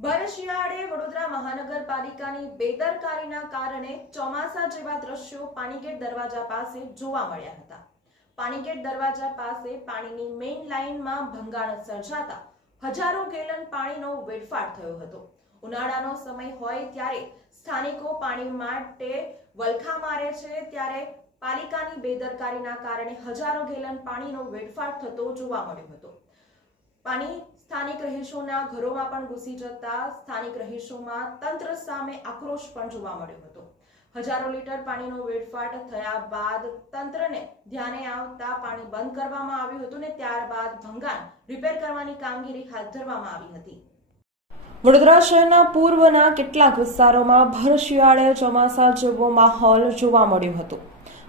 ભર શિયાળે વડોદરા મહાનગરપાલિકાની બેદરકારીના કારણે ચોમાસા જેવા દ્રશ્યો પાણીગેટ દરવાજા પાસે જોવા મળ્યા હતા। પાણીગેટ દરવાજા પાસે પાણીની મેઇન લાઇનમાં ભંગાણ સર્જાતા હજારો ગેલન પાણીનો વેડફાટ થયો હતો। ઉનાળાનો સમય હોય ત્યારે સ્થાનિકો પાણી માટે વલખા મારે છે, ત્યારે પાલિકાની બેદરકારીના કારણે હજારો ગેલન પાણીનો વેડફાટ થતો જોવા મળ્યો હતો। પાણી સ્થાનિક રહીશોના ઘરોમાં પણ ઘૂસી જતા સ્થાનિક રહીશોમાં તંત્ર સામે આક્રોશ પણ જોવા મળ્યો હતો। હજારો લીટર પાણીનો વેડફાટ થયા બાદ તંત્રને ધ્યાને આવતા પાણી બંધ કરવામાં આવ્યું હતું ને ત્યારબાદ ભંગાણ રિપેર કરવાની કામગીરી હાથ ધરવામાં આવી હતી। વડોદરા શહેરના પૂર્વના કેટલાક વિસ્તારોમાં ભર શિયાળે ચોમાસા જેવો માહોલ જોવા મળ્યો હતો।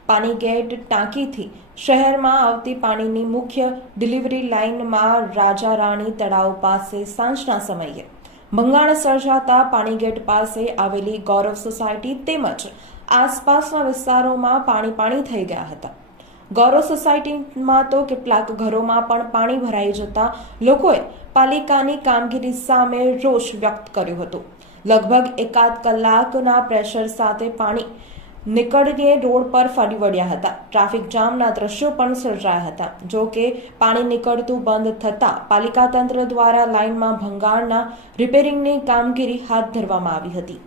પાણીગેટ ટાંકીથી શહેરમાં આવતી પાણીની મુખ્ય ડિલિવરી લાઇનમાં રાજા રાણી તળાવ પાસે સાંજના સમયે ભંગાણ સર્જાતા પાણીગેટ પાસે આવેલી ગૌરવ સોસાયટી તેમજ આસપાસના વિસ્તારોમાં પાણી થઈ ગયા હતા। ગૌરવ સોસાયટીમાં તો કેટલાક ઘરોમાં પણ પાણી ભરાઈ જતા લોકોએ પાલિકાની કામગીરી સામે રોષ વ્યક્ત કર્યો હતો। લગભગ એકાદ કલાકના પ્રેશર સાથે પાણી નીકળીને રોડ પર ફરી વળ્યા હતા। ટ્રાફિક જામના દ્રશ્યો પણ સર્જાયા હતા। જો કે પાણી નીકળતું બંધ થતાં પાલિકા તંત્ર દ્વારા લાઇનમાં ભંગાણના રિપેરિંગની કામગીરી હાથ ધરવામાં આવી હતી।